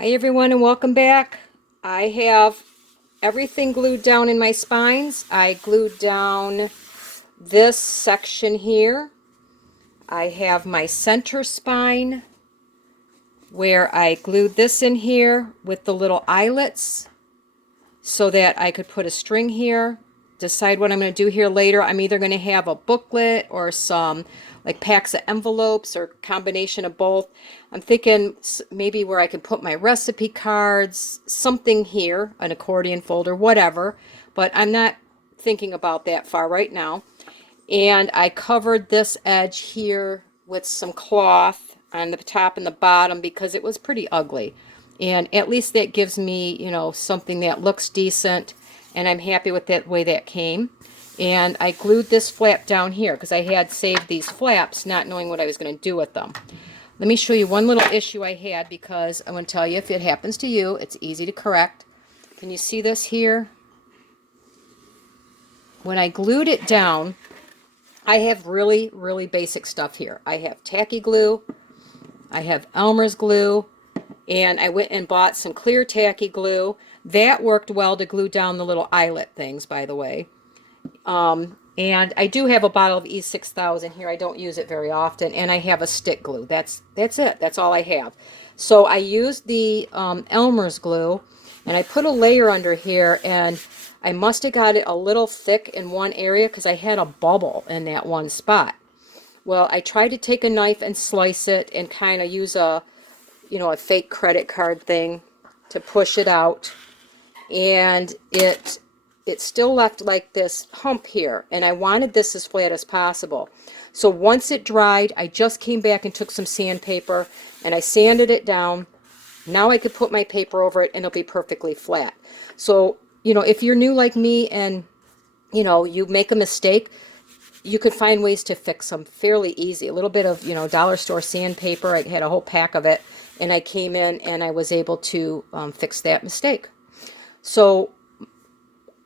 Hi everyone and welcome back. I have everything glued down in my spines. I glued down this section here. I have my center spine where I glued this in here with the little eyelets so that I could put a string here. Decide what I'm going to do here later. I'm either going to have a booklet or some like packs of envelopes or combination of both. I'm thinking maybe where I can put my recipe cards, something here, an accordion folder, whatever. But I'm not thinking about that far right now. And I covered this edge here with some cloth on the top and the bottom because it was pretty ugly. And at least that gives me, something that looks decent, and I'm happy with that way that came. And I glued this flap down here because I had saved these flaps not knowing what I was going to do with them. Let me show you one little issue I had because I want to tell you if it happens to you, it's easy to correct. Can you see this here? When I glued it down, I have really, really basic stuff here. I have tacky glue, I have Elmer's glue, and I went and bought some clear tacky glue. That worked well to glue down the little eyelet things, by the way. And I do have a bottle of E6000 here. I don't use it very often, and I have a stick glue. That's it. That's all I have. So I used the Elmer's glue, and I put a layer under here, and I must have got it a little thick in one area because I had a bubble in that one spot. Well, I tried to take a knife and slice it and kind of use a fake credit card thing to push it out, and it still left like this hump here, and I wanted this as flat as possible. So once it dried, I just came back and took some sandpaper and I sanded it down. Now I could put my paper over it and it'll be perfectly flat. So, if you're new like me and, you make a mistake, you could find ways to fix them fairly easy. A little bit of, dollar store sandpaper. I had a whole pack of it, and I came in and I was able to fix that mistake. So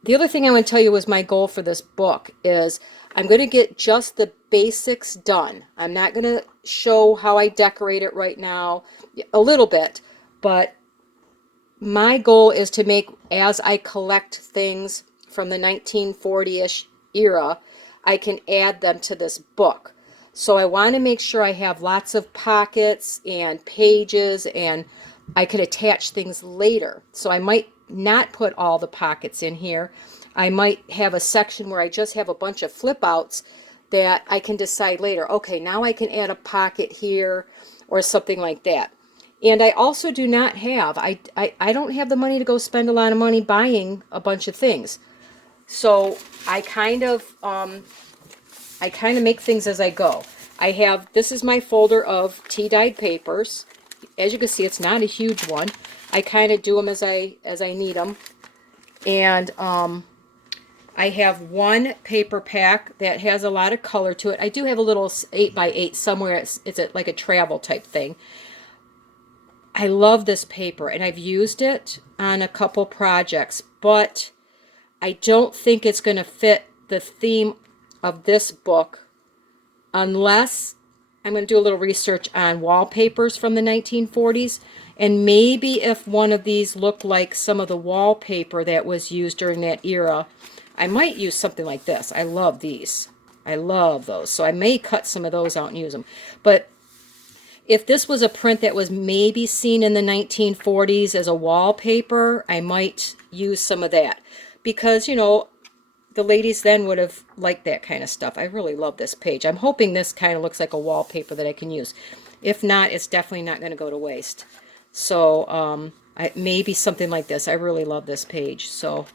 the other thing I want to tell you was my goal for this book is I'm going to get just the basics done. I'm not going to show how I decorate it right now, a little bit, but my goal is to make, as I collect things from the 1940-ish era, I can add them to this book. So I want to make sure I have lots of pockets and pages, and I could attach things later. So I might not put all the pockets in here. I might have a section where I just have a bunch of flip outs that I can decide later, okay, now I can add a pocket here or something like that. And I also do not have, I don't have the money to go spend a lot of money buying a bunch of things. So I kind of make things as I go. This is my folder of tea dyed papers. As you can see, it's not a huge one. I kind of do them as I need them. And I have one paper pack that has a lot of color to it. I do have a little 8x8 somewhere. It's like a travel type thing. I love this paper, and I've used it on a couple projects, but I don't think it's going to fit the theme of this book unless I'm going to do a little research on wallpapers from the 1940s, and maybe if one of these looked like some of the wallpaper that was used during that era, I might use something like this. I love these. I love those. So I may cut some of those out and use them. But if this was a print that was maybe seen in the 1940s as a wallpaper, I might use some of that. Because, the ladies then would have liked that kind of stuff. I really love this page. I'm hoping this kind of looks like a wallpaper that I can use. If not, it's definitely not going to go to waste. So maybe something like this. I really love this page. So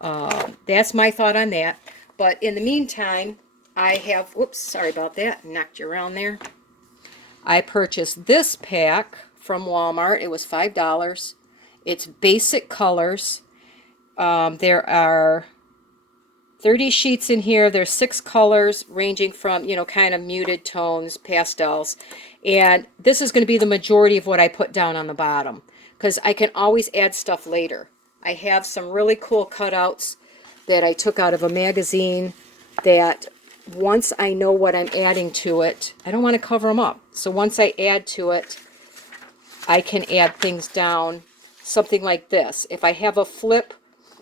that's my thought on that. But in the meantime, I have, whoops, sorry about that. Knocked you around there. I purchased this pack from Walmart. It was $5. It's basic colors. There are 30 sheets in here. There's 6 colors ranging from, kind of muted tones, pastels. And this is going to be the majority of what I put down on the bottom because I can always add stuff later. I have some really cool cutouts that I took out of a magazine that once I know what I'm adding to it, I don't want to cover them up. So once I add to it, I can add things down, something like this. If I have a flip,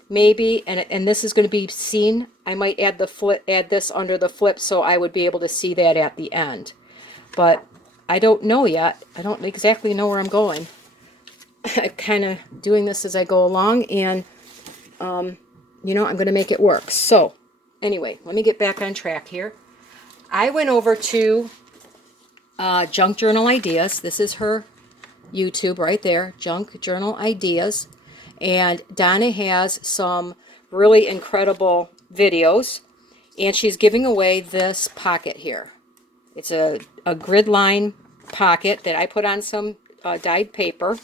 maybe, and this is going to be seen, I might add the flip, add this under the flip so I would be able to see that at the end. But I don't know yet. I don't exactly know where I'm going. I'm kind of doing this as I go along, and you know, I'm going to make it work. So anyway, let me get back on track here. I went over to Junk Journal Ideas. This is her YouTube right there, Junk Journal Ideas. And Donna has some really incredible videos, and she's giving away this pocket here. It's a grid line pocket that I put on some dyed paper,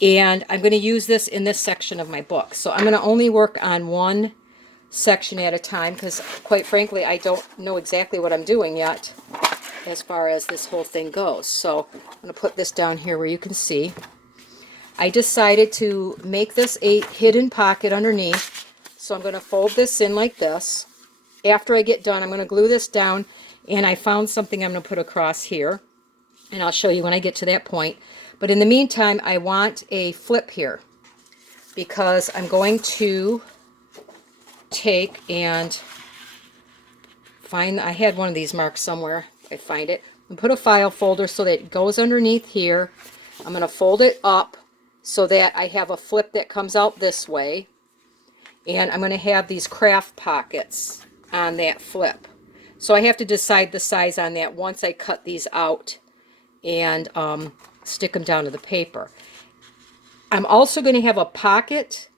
and I'm going to use this in this section of my book. So I'm going to only work on one section at a time because, quite frankly, I don't know exactly what I'm doing yet as far as this whole thing goes. So I'm going to put this down here where you can see. I decided to make this a hidden pocket underneath, so I'm going to fold this in like this. After I get done, I'm going to glue this down, and I found something I'm going to put across here, and I'll show you when I get to that point. But in the meantime, I want a flip here because I'm going to take and find, I had one of these marked somewhere, I find it, and put a file folder so that it goes underneath here. I'm going to fold it up so that I have a flip that comes out this way, and I'm going to have these craft pockets on that flip. So I have to decide the size on that once I cut these out and stick them down to the paper. I'm also going to have a pocket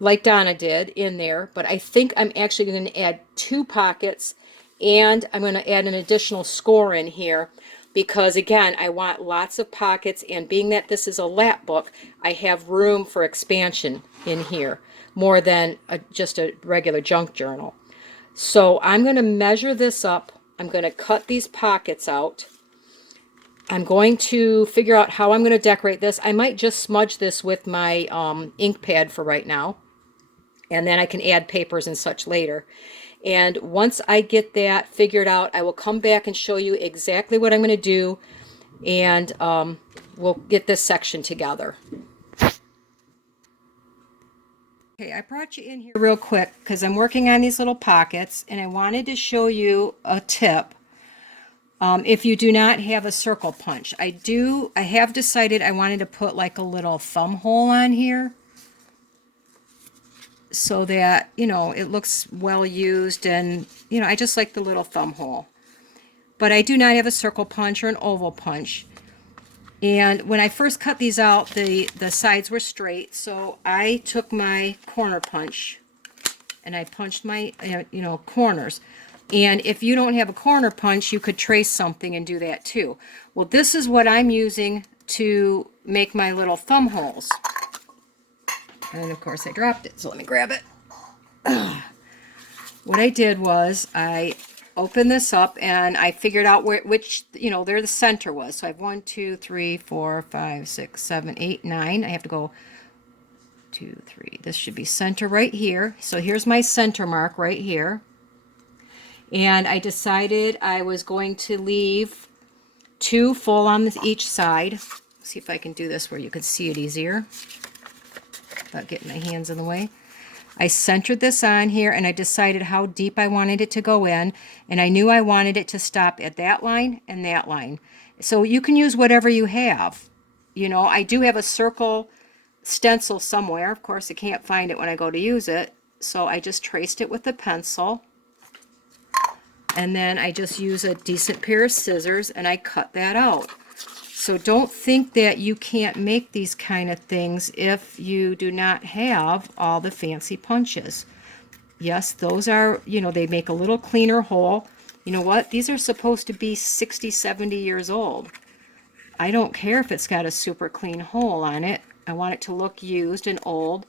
like Donna did in there, but I think I'm actually going to add 2 pockets, and I'm going to add an additional score in here because, again, I want lots of pockets, and being that this is a lap book, I have room for expansion in here more than just a regular junk journal. So I'm going to measure this up. I'm going to cut these pockets out. I'm going to figure out how I'm going to decorate this. I might just smudge this with my ink pad for right now, and then I can add papers and such later. And once I get that figured out, I will come back and show you exactly what I'm going to do, and we'll get this section together. Okay, I brought you in here real quick because I'm working on these little pockets, and I wanted to show you a tip. If you do not have a circle punch, I have decided I wanted to put like a little thumb hole on here so that, you know, it looks well used, and, you know, I just like the little thumb hole. But I do not have a circle punch or an oval punch. And when I first cut these out, the sides were straight, so I took my corner punch and I punched my, you know, corners. And if you don't have a corner punch, you could trace something and do that too. Well, this is what I'm using to make my little thumb holes. And of course I dropped it, so let me grab it. What I did was I opened this up and I figured out which, you know, there the center was. So I have 1, 2, 3, 4, 5, 6, 7, 8, 9. I have to go 2, 3. This should be center right here. So here's my center mark right here. And I decided I was going to leave 2 full on each side. See if I can do this where you can see it easier without getting my hands in the way. I centered this on here, and I decided how deep I wanted it to go in, and I knew I wanted it to stop at that line and that line. So you can use whatever you have. You know, I do have a circle stencil somewhere. Of course, I can't find it when I go to use it, so I just traced it with a pencil, and then I just use a decent pair of scissors and I cut that out. So don't think that you can't make these kind of things if you do not have all the fancy punches. Yes, those are, you know, they make a little cleaner hole. You know what? These are supposed to be 60, 70 years old. I don't care if it's got a super clean hole on it. I want it to look used and old.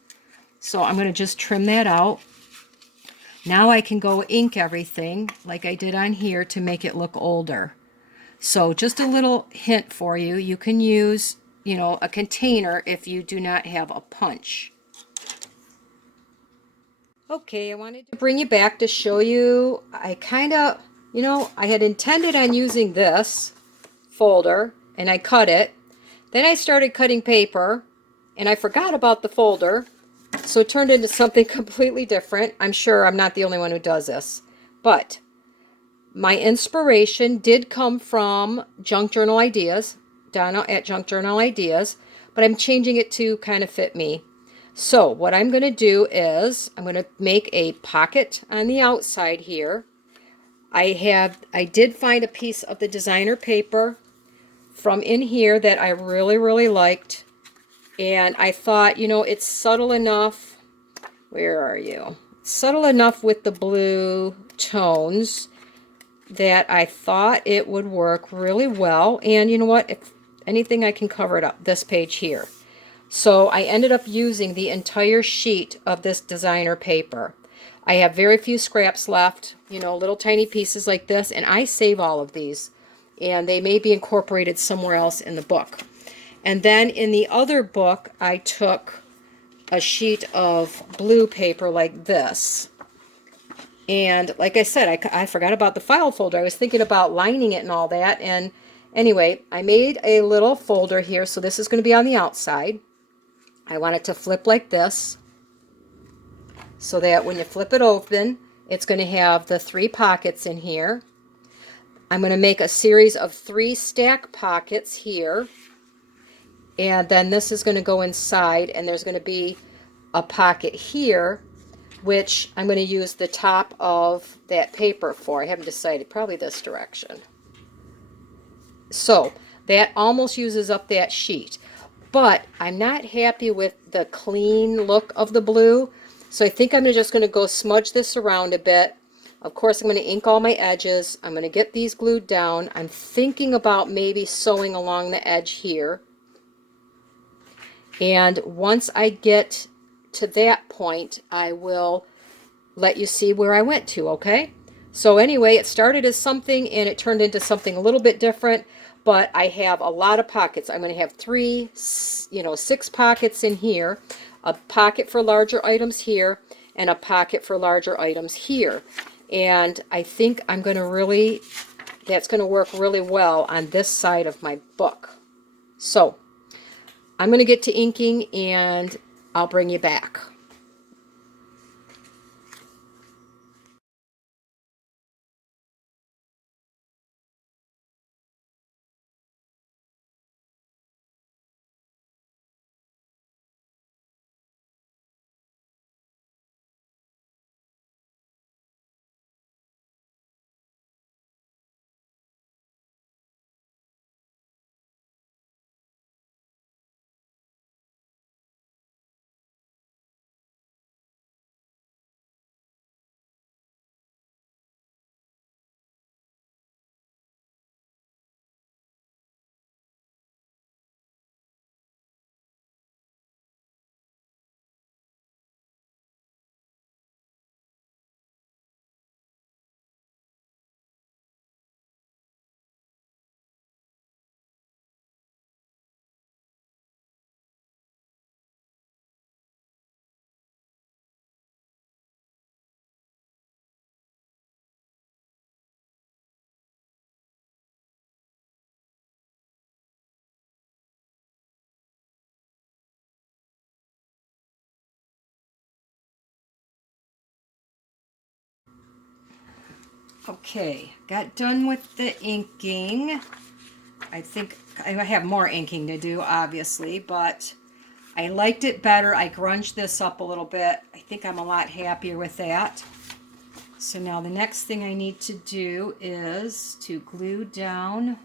So I'm going to just trim that out. Now I can go ink everything like I did on here to make it look older. So just a little hint for you, you can use, you know, a container if you do not have a punch. Okay, I wanted to bring you back to show you, I kind of, you know, I had intended on using this folder, and I cut it. Then I started cutting paper, and I forgot about the folder, so it turned into something completely different. I'm sure I'm not the only one who does this, but my inspiration did come from Junk Journal Ideas, Donna at Junk Journal Ideas, but I'm changing it to kind of fit me. So what I'm going to do is I'm going to make a pocket on the outside here. I did find a piece of the designer paper from in here that I really, really liked. And I thought, you know, it's subtle enough. Where are you? Subtle enough with the blue tones that I thought it would work really well. And you know what? If anything, I can cover it up, this page here. So I ended up using the entire sheet of this designer paper. I have very few scraps left, you know, little tiny pieces like this, and I save all of these. And they may be incorporated somewhere else in the book. And then in the other book, I took a sheet of blue paper like this. And like I said, I forgot about the file folder. I was thinking about lining it and all that. And anyway, I made a little folder here. So this is going to be on the outside. I want it to flip like this, so that when you flip it open, it's going to have the 3 pockets in here. I'm going to make a series of 3 stack pockets here. And then this is going to go inside, and there's going to be a pocket here, which I'm going to use the top of that paper for. I haven't decided, probably this direction. So that almost uses up that sheet. But I'm not happy with the clean look of the blue. So I think I'm just going to go smudge this around a bit. Of course, I'm going to ink all my edges. I'm going to get these glued down. I'm thinking about maybe sewing along the edge here. And once I get to that point, I will let you see where I went to, okay? So anyway, it started as something and it turned into something a little bit different, but I have a lot of pockets. I'm going to have 6 pockets in here, a pocket for larger items here, and a pocket for larger items here. And I think I'm going to really, that's going to work really well on this side of my book. So I'm going to get to inking and I'll bring you back. Okay, got done with the inking. I think I have more inking to do, obviously, but I liked it better. I grunged this up a little bit. I think I'm a lot happier with that. So now the next thing I need to do is to glue down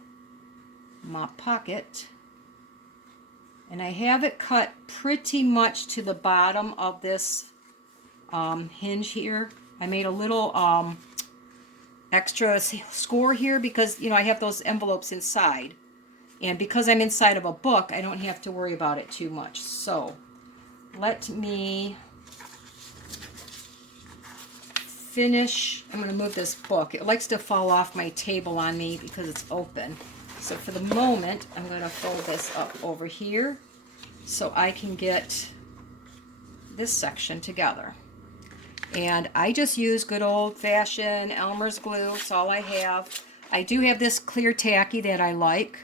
my pocket. And I have it cut pretty much to the bottom of this hinge here. I made a little extra score here because, you know, I have those envelopes inside. And because I'm inside of a book, I don't have to worry about it too much. So let me finish. I'm going to move this book. It likes to fall off my table on me because it's open. So for the moment, I'm going to fold this up over here so I can get this section together. And I just use good old-fashioned Elmer's glue. It's all I have. I do have this clear tacky that I like.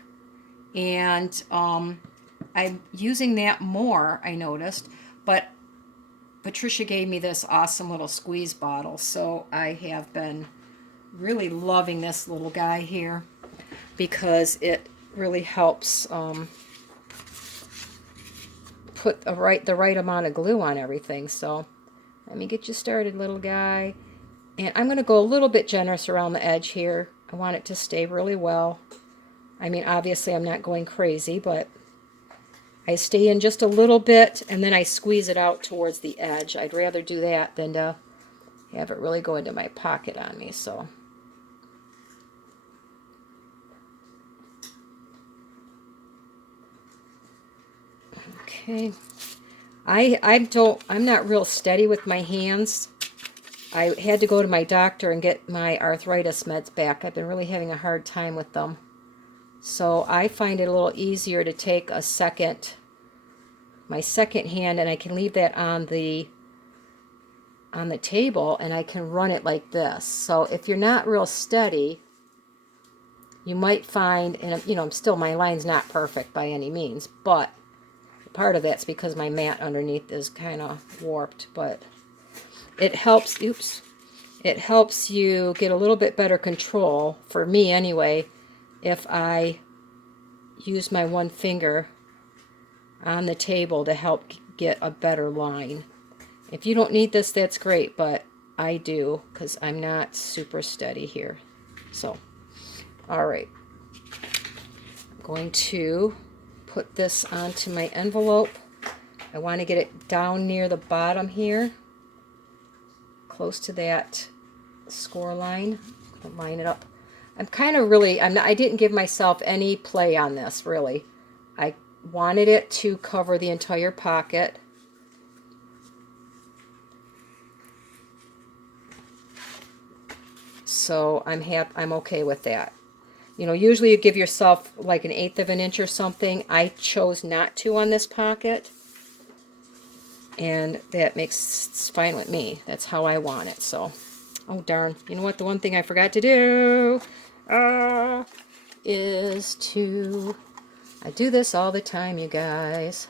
And I'm using that more, I noticed, but Patricia gave me this awesome little squeeze bottle, so I have been really loving this little guy here because it really helps put the right amount of glue on everything. So let me get you started, little guy. And I'm going to go a little bit generous around the edge here. I want it to stay really well. I mean, obviously I'm not going crazy, but I stay in just a little bit and then I squeeze it out towards the edge. I'd rather do that than to have it really go into my pocket on me. So okay. I'm not real steady with my hands. I had to go to my doctor and get my arthritis meds back. I've been really having a hard time with them. So I find it a little easier to take my second hand, and I can leave that on the table, and I can run it like this. So if you're not real steady, you might find, and my line's not perfect by any means, but part of that's because my mat underneath is kind of warped, but it helps, it helps you get a little bit better control, for me anyway, if I use my one finger on the table to help get a better line. If you don't need this, that's great, but I do because I'm not super steady here. So, all right. I'm going to put this onto my envelope. I want to get it down near the bottom here, close to that score line. I'll line it up. I didn't give myself any play on this, really. I wanted it to cover the entire pocket. So I'm okay with that. Usually you give yourself like 1/8 of an inch or something. I chose not to on this pocket. And it's fine with me. That's how I want it. So, oh darn. You know what? The one thing I forgot to do is I do this all the time, you guys.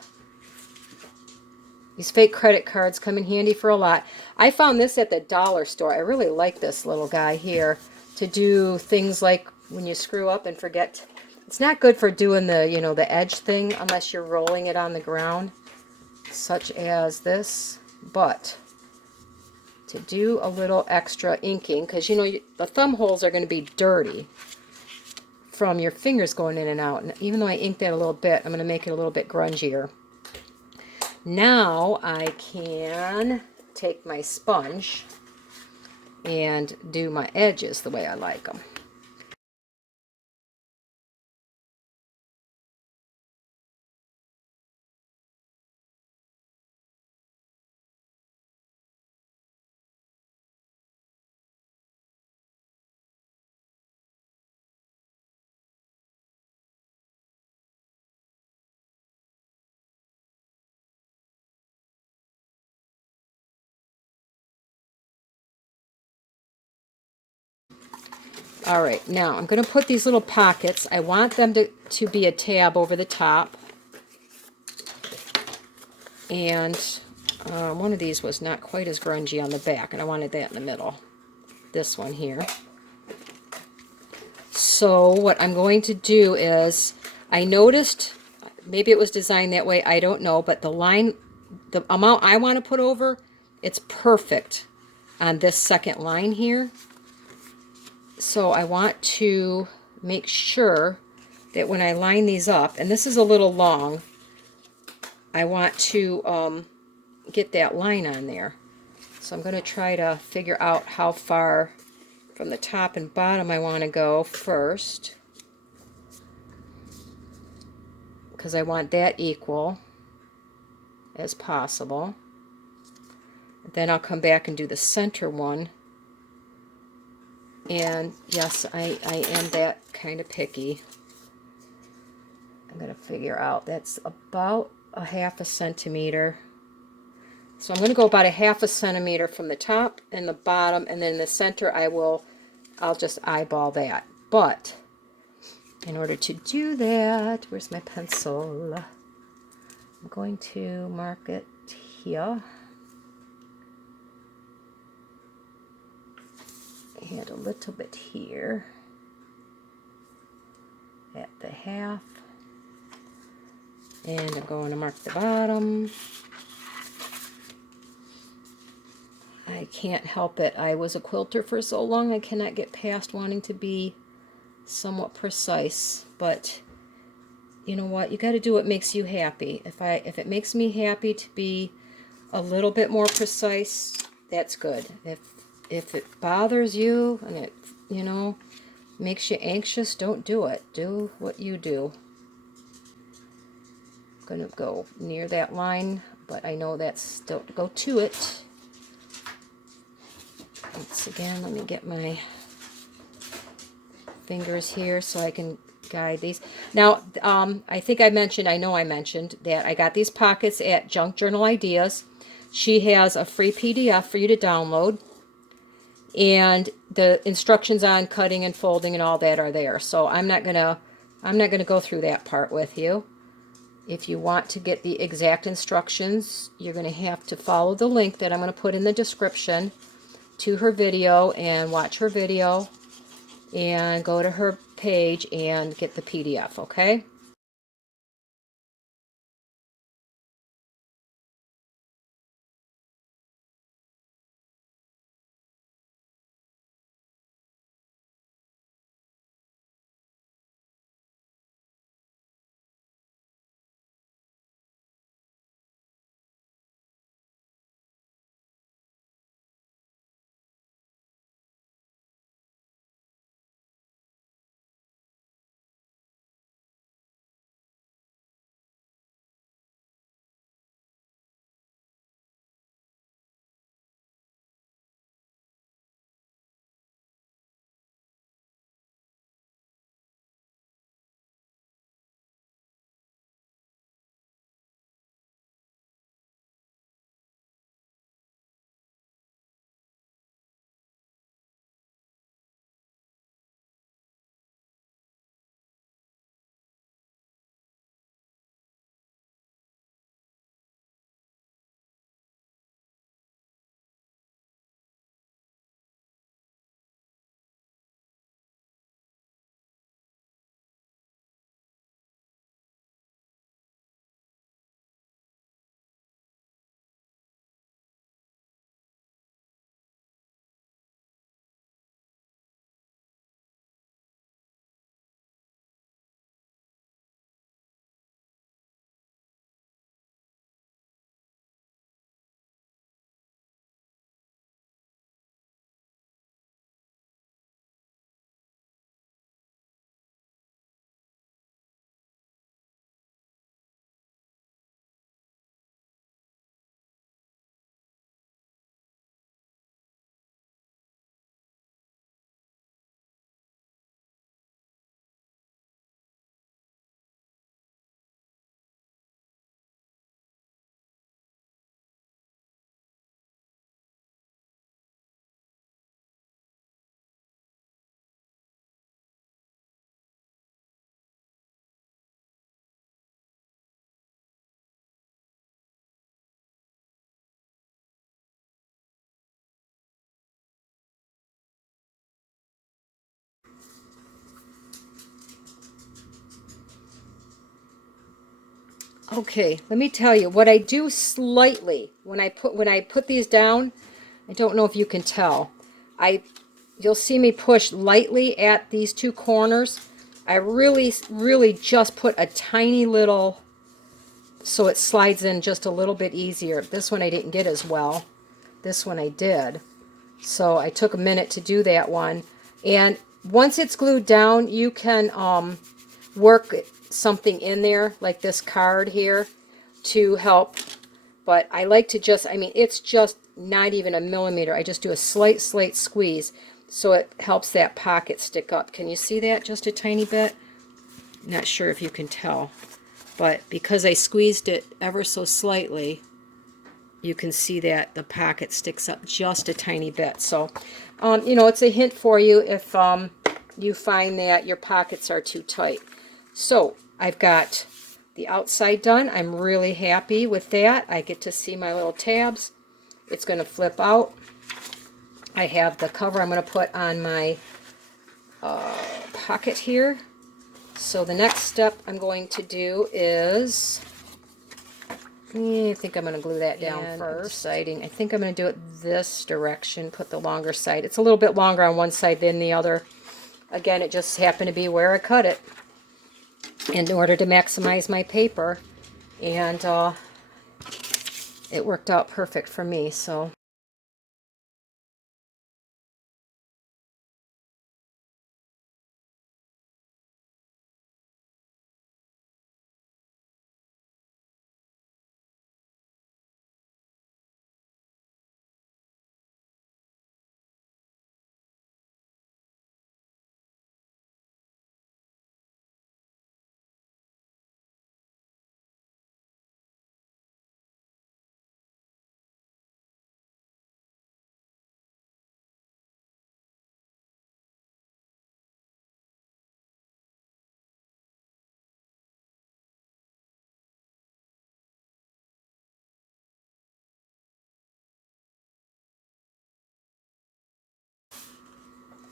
These fake credit cards come in handy for a lot. I found this at the dollar store. I really like this little guy here to do things like when you screw up and forget. It's not good for doing the edge thing unless you're rolling it on the ground, such as this. But to do a little extra inking, because the thumb holes are going to be dirty from your fingers going in and out. And even though I inked that a little bit, I'm going to make it a little bit grungier. Now I can take my sponge and do my edges the way I like them. All right, now I'm going to put these little pockets. I want them to be a tab over the top. And one of these was not quite as grungy on the back, and I wanted that in the middle. This one here. So what I'm going to do is, I noticed, maybe it was designed that way, I don't know, but the amount I want to put over, it's perfect on this second line here. So I want to make sure that when I line these up, and this is a little long, I want to get that line on there. So I'm going to try to figure out how far from the top and bottom I want to go first, because I want that equal as possible. Then I'll come back and do the center one. And yes, I am that kind of picky. I'm going to figure out that's about a 1/2 centimeter. So I'm going to go about a 1/2 centimeter from the top and the bottom, and then in the center I'll just eyeball that. But In order to do that, where's my pencil? I'm going to mark it here. And a little bit here at the half. And I'm going to mark the bottom. I can't help it. I was a quilter for so long, I cannot get past wanting to be somewhat precise. But you know what? You got to do what makes you happy. If it makes me happy to be a little bit more precise, that's good. If it bothers you and it, you know, makes you anxious, don't do it. Do what you do. I'm going to go near that line, but I know that's, don't go to it. Once again, let me get my fingers here so I can guide these. Now, I think I mentioned, I know I mentioned that I got these pockets at Junk Journal Ideas. She has a free PDF for you to download, and the instructions on cutting and folding and all that are there. So I'm not gonna go through that part with you. If you want to get the exact instructions, you're going to have to follow the link that I'm going to put in the description to her video and watch her video and go to her page and get the PDF, okay? Okay, let me tell you what I do slightly when I put these down. I don't know if you can tell. You'll see me push lightly at these two corners. I really just put a tiny little so it slides in just a little bit easier. This one I didn't get as well. This one I did. So I took a minute to do that one. And once it's glued down, you can work something in there, like this card here, to help. But I like to just, I mean, it's just not even a millimeter. I just do a slight squeeze, so it helps that pocket stick up. Can you see that just a tiny bit? Not sure if you can tell. But because I squeezed it ever so slightly, you can see that the pocket sticks up just a tiny bit. So, you know, it's a hint for you if you find that your pockets are too tight. So I've got the outside done. I'm really happy with that. I get to see my little tabs. It's going to flip out. I have the cover I'm going to put on my pocket here. So the next step I'm going to do is, I think I'm going to glue that down first. Deciding, I think I'm going to do it this direction, put the longer side. It's a little bit longer on one side than the other. Again, it just happened to be where I cut it in order to maximize my paper. And it worked out perfect for me, so.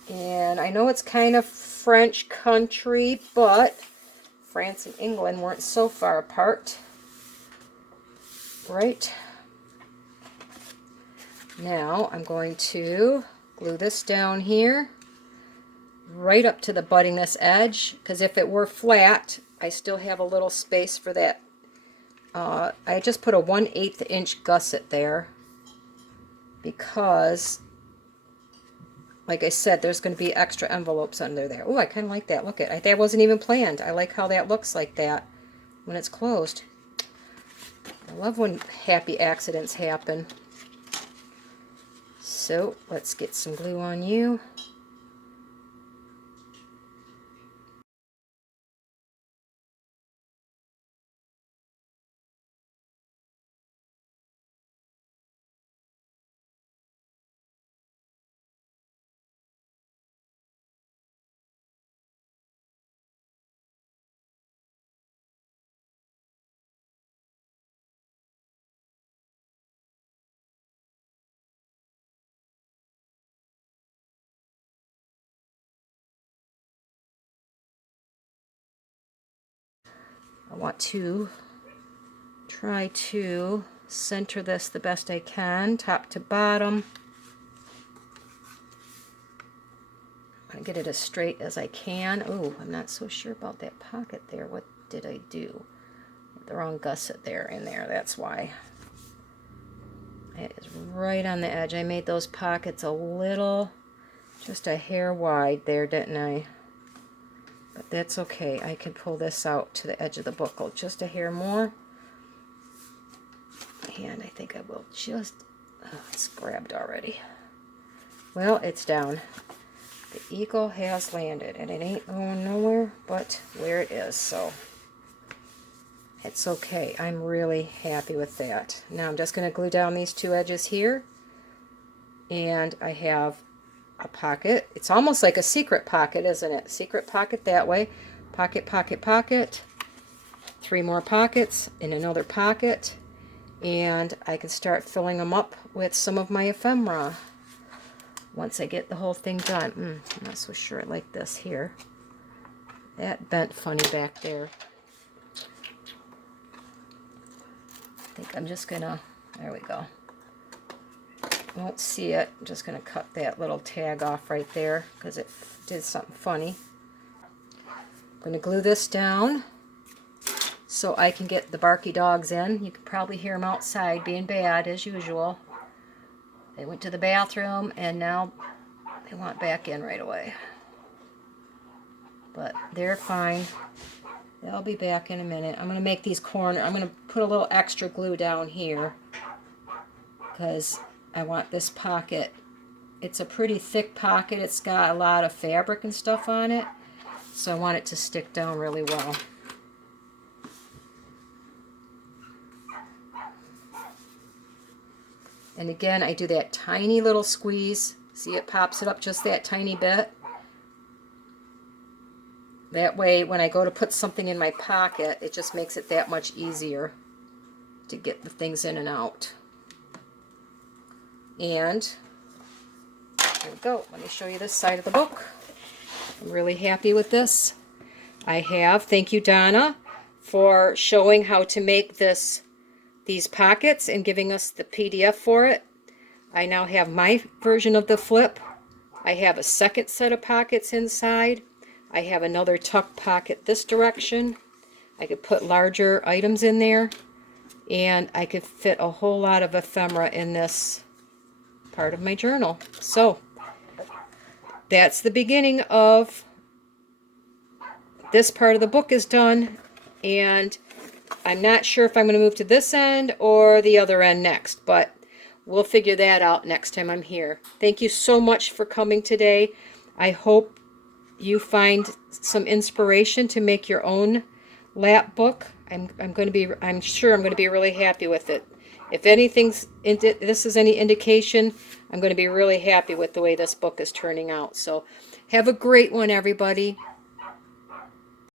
And I know it's kind of French country, but France and England weren't so far apart. Right. Now I'm going to glue this down here, right up to the butting this edge, because if it were flat, I still have a little space for that. I just put a 1/8 inch gusset there because, like I said, there's going to be extra envelopes under there. Oh, I kind of like that. Look at that wasn't even planned. I like how that looks like that when it's closed. I love when happy accidents happen. So let's get some glue on you. I want to try to center this the best I can, top to bottom. I get it as straight as I can. Oh, I'm not so sure about that pocket there. What did I do? The wrong gusset there in there. That's why. It is right on the edge. I made those pockets a little, just a hair wide there, didn't I? But that's okay. I can pull this out to the edge of the buckle just a hair more. And I think I will just, oh, it's grabbed already. Well, it's down. The eagle has landed, and it ain't going nowhere but where it is, so it's okay. I'm really happy with that. Now I'm just going to glue down these two edges here, and I have a pocket. It's almost like a secret pocket, isn't it? Secret pocket that way. Pocket, pocket, pocket. 3 more pockets in another pocket, and I can start filling them up with some of my ephemera. Once I get the whole thing done. I'm not so sure I like this here. That bent funny back there. I think I'm just gonna, there we go. Won't see it. I'm just gonna cut that little tag off right there because it did something funny. I'm gonna glue this down so I can get the barky dogs in. You can probably hear them outside being bad as usual. They went to the bathroom and now they want back in right away. But they're fine. They'll be back in a minute. I'm going to make these corners. I'm going to put a little extra glue down here because I want this pocket. It's a pretty thick pocket. It's got a lot of fabric and stuff on it. So I want it to stick down really well. And again, I do that tiny little squeeze. See, it pops it up just that tiny bit. That way, when I go to put something in my pocket, it just makes it that much easier to get the things in and out. And here we go. Let me show you this side of the book. I'm really happy with this. I have, thank you Donna for showing how to make these pockets and giving us the PDF for it. I now have my version of the flip. I have a second set of pockets inside. I have another tuck pocket this direction. I could put larger items in there, and I could fit a whole lot of ephemera in this part of my journal. So that's the beginning of this part of the book is done, and I'm not sure if I'm going to move to this end or the other end next, but we'll figure that out next time I'm here. Thank you so much for coming today. I hope you find some inspiration to make your own lap book. I'm sure I'm going to be really happy with it. If this is any indication, I'm going to be really happy with the way this book is turning out. So have a great one, everybody.